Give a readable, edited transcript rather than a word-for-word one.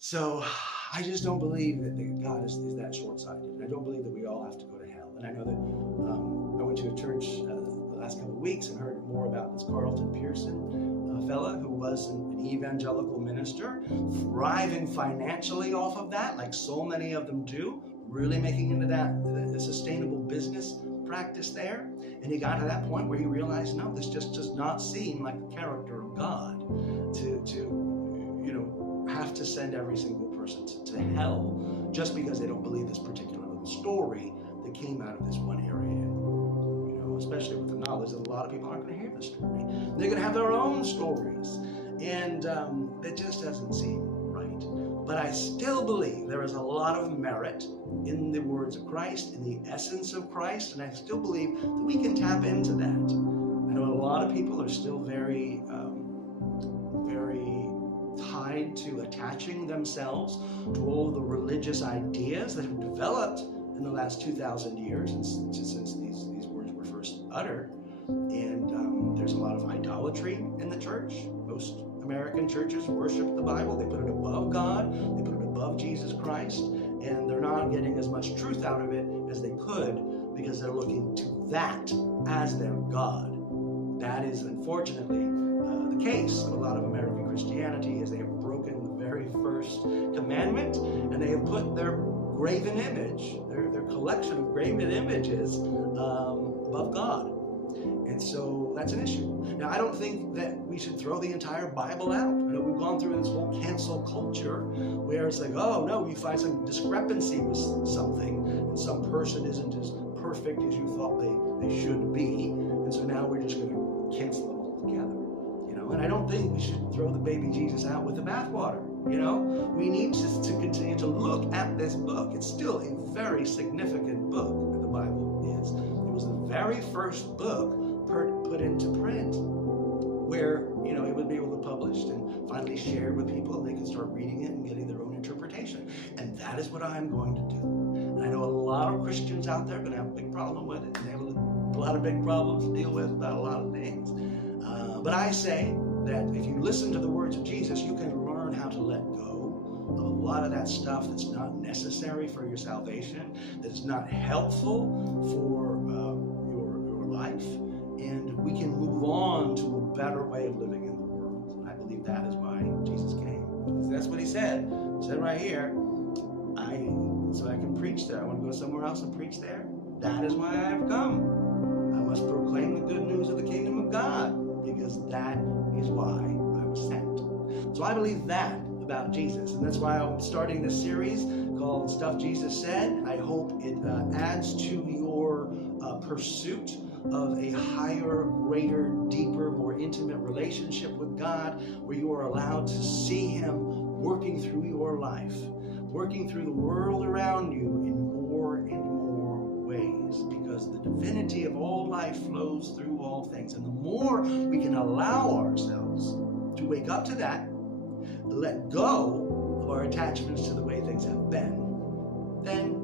So I just don't believe that God is that short-sighted. And I don't believe that we all have to go to hell. And I know that I went to a church the last couple of weeks and heard more about this Carlton Pearson fella who was an evangelical minister, thriving financially off of that, like so many of them do, really making into that the sustainable business practice there. And he got to that point where he realized, no, this just does not seem like the character of God to have to send every single person to hell just because they don't believe this particular little story that came out of this one area. And, especially with the knowledge that a lot of people aren't going to hear the story. They're going to have their own stories. And that just doesn't seem right. But I still believe there is a lot of merit in the words of Christ, in the essence of Christ, and I still believe that we can tap into that. I know a lot of people are still very tied to attaching themselves to all the religious ideas that have developed in the last 2,000 years since these words were first uttered. And there's a lot of idolatry in the church. Most American churches worship the Bible. They put it above God. They put it above Jesus Christ. And they're not getting as much truth out of it as they could because they're looking to that as their God. That is unfortunately the case of a lot of American Christianity, is they have broken the very first commandment and they have put their graven image, their collection of graven images above God. And so that's an issue. Now, I don't think that we should throw the entire Bible out. I know we've gone through this whole cancel culture where it's like, oh, no, you find some discrepancy with something and some person isn't as perfect as you thought they should be. And so now we're just going to cancel them all together. And I don't think we should throw the baby Jesus out with the bathwater. We need to continue to look at this book. It's still a very significant book, the Bible is. It was the very first book put into print where, it would be able to published and finally shared with people, and they could start reading it and getting their own interpretation. And that is what I'm going to do. And I know a lot of Christians out there are going to have a big problem with it. And they have a lot of big problems to deal with about a lot of things. But I say that if you listen to the words of Jesus, you can learn how to let go of a lot of that stuff that's not necessary for your salvation, that is not helpful for your life, and we can move on to a better way of living in the world. And I believe that is why Jesus came. That's what he said. He said right here, so I can preach there. I want to go somewhere else and preach there. That is why I have come. I must proclaim the good news of the kingdom of God, because that is why I was sent. So I believe that about Jesus, and that's why I'm starting this series called Stuff Jesus Said. I hope it adds to your pursuit of a higher, greater, deeper, more intimate relationship with God, where you are allowed to see Him working through your life, working through the world around you in more and more ways, because the divinity of all life flows through all things. And the more we can allow ourselves to wake up to that, let go of our attachments to the way things have been, then